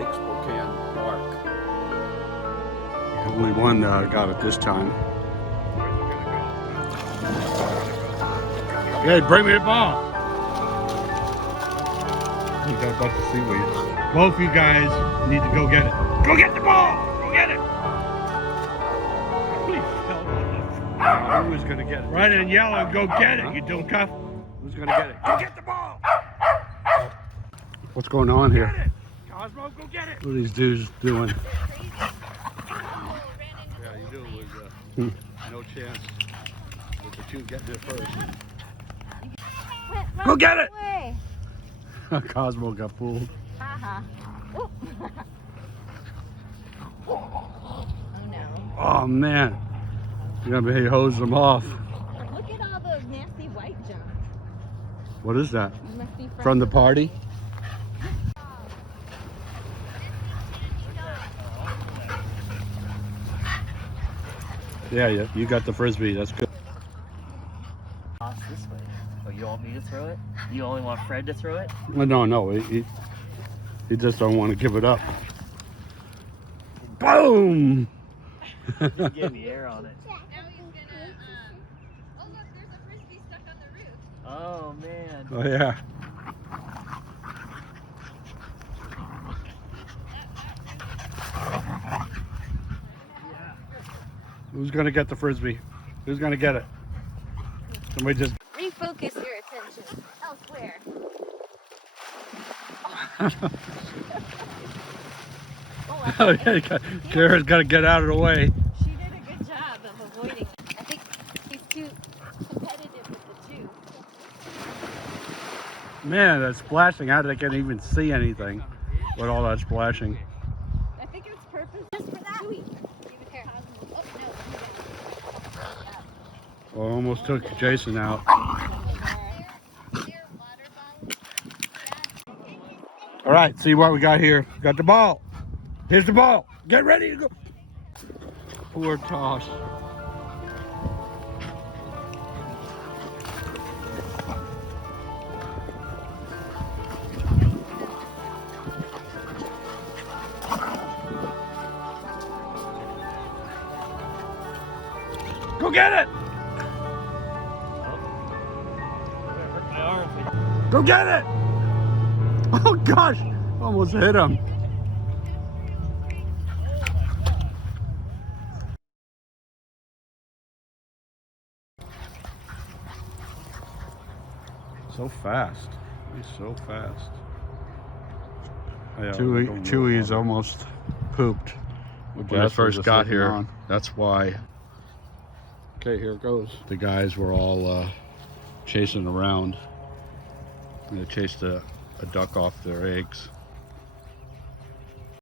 Lake Spokane Park. Only one got it this time. Hey, bring me the ball. You got a bunch of seaweed. Both of you guys need to go get it. Go get the ball! Go get it! Who's gonna get it? Right and yell and go get it, you dumb cuff. Who's gonna get it? Go get the ball! What's going on here? Get it! Cosmo, go get it! What are these dudes doing? Yeah, you knew it was no chance with the two getting it first. Go get it! Cosmo got fooled. Oh no. Oh man. You're gonna be hosing them off. Look at all the nasty white junk. What is that? You must be From the party? Yeah, you got the frisbee. That's good. Toss this way. Oh, you want me to throw it? You only want Fred to throw it? No. He just don't want to give it up. Boom! Get the air on it. Now he's gonna, oh look, there's a frisbee stuck on the roof. Oh man. Oh yeah. Who's gonna get the frisbee? Who's gonna get it? Somebody just. Refocus your attention elsewhere. Oh yeah, Kara's gotta get out of the way. She did a good job of avoiding it. I think he's too competitive with the two. Man, that splashing, how did I can't even see anything with all that splashing? I think it's purpose just for that. Give it here. Oh no. Well, almost took Jason out. All right, see what we got here. Got the ball. Here's the ball. Get ready to go. Poor toss. Go get it. Go get it. Oh gosh, almost hit him. So fast. He's so fast. Yeah, Chewy is almost pooped when I first got here. That's why. Okay, here it goes. The guys were all chasing around. They chased a duck off their eggs.